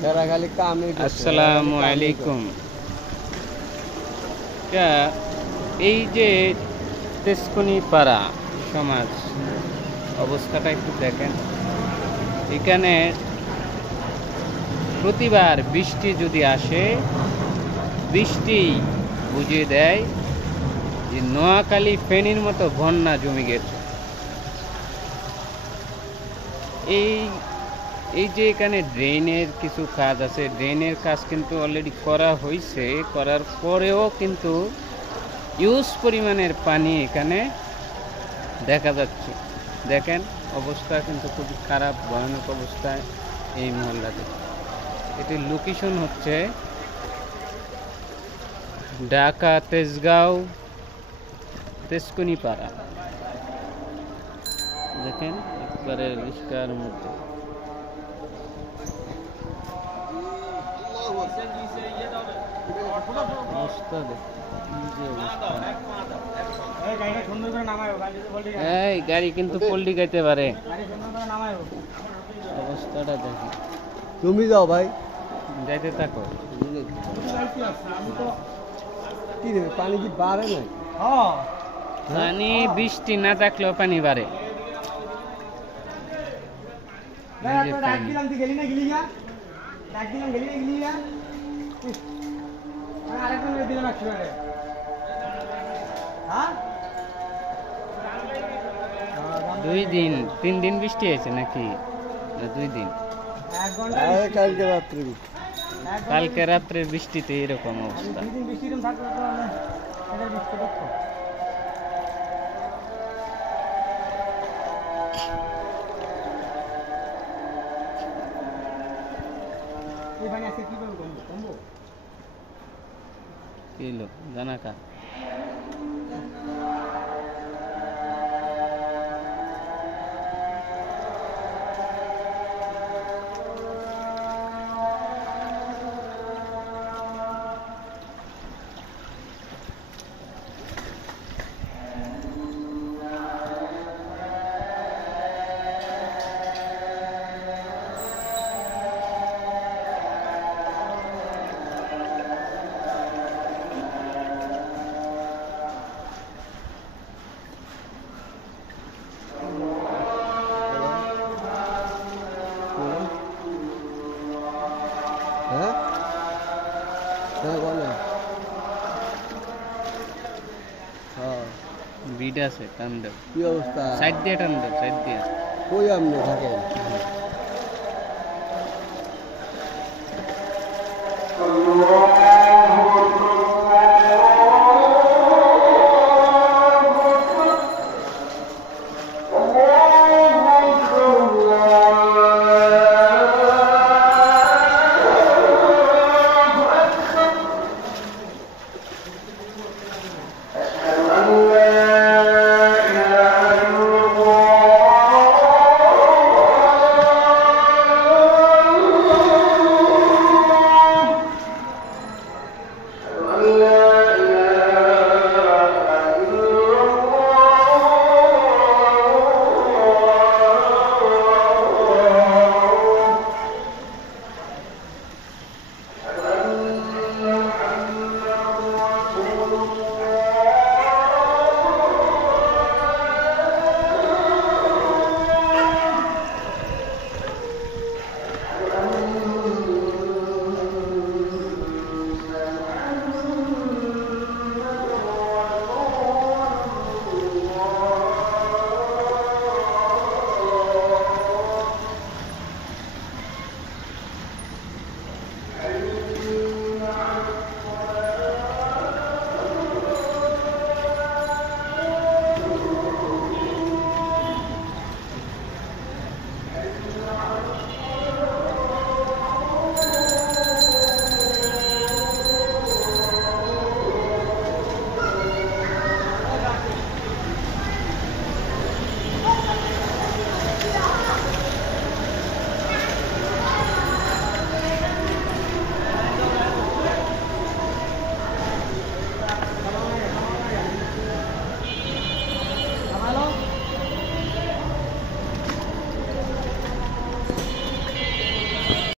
আসসালামু আলাইকুম। এই যে তেজকুনি পাড়া সমাজ অবস্থাটা একটু দেখেন। এখানে প্রতিবার বৃষ্টি যদি আসে, বৃষ্টি বুঝিয়ে দেয় যে নোয়াখালী ফেনীর মতো বন্যা জমে গেছে। এই যে এখানে ড্রেনের কিছু কাজ আছে, ড্রেনের কাজ কিন্তু অলরেডি করা হয়েছে, করার পরেও কিন্তু ইউজ পরিমাণের পানি এখানে দেখা যাচ্ছে। দেখেন অবস্থা কিন্তু খুবই খারাপ, ভয়ানক অবস্থায় এই মহল্লাতে। এটির লোকেশন হচ্ছে ঢাকা তেজগাঁও তেজকুনি পাড়া। দেখেন একবারে রিস্কার মধ্যে। এই গাড়ি কিন্তু পল্লি গাইতে পারে, অবস্থাটা দেখি। তুমি যাও ভাই, যাইতে থাকো। পানি কি বাড়ে না? পানি বৃষ্টি না থাকলেও পানি বাড়ে। দুই দিন 3 দিন বৃষ্টি হয়েছে নাকি? 2 দিন। কালকে রাত্রের বৃষ্টিতে এরকম অবস্থা। কি লোক জানা কা বিড আছে টান দেব। কি অবস্থা? সাইড দিয়ে টান দেব, সাইড দিয়ে। কই আপনি থাকেন?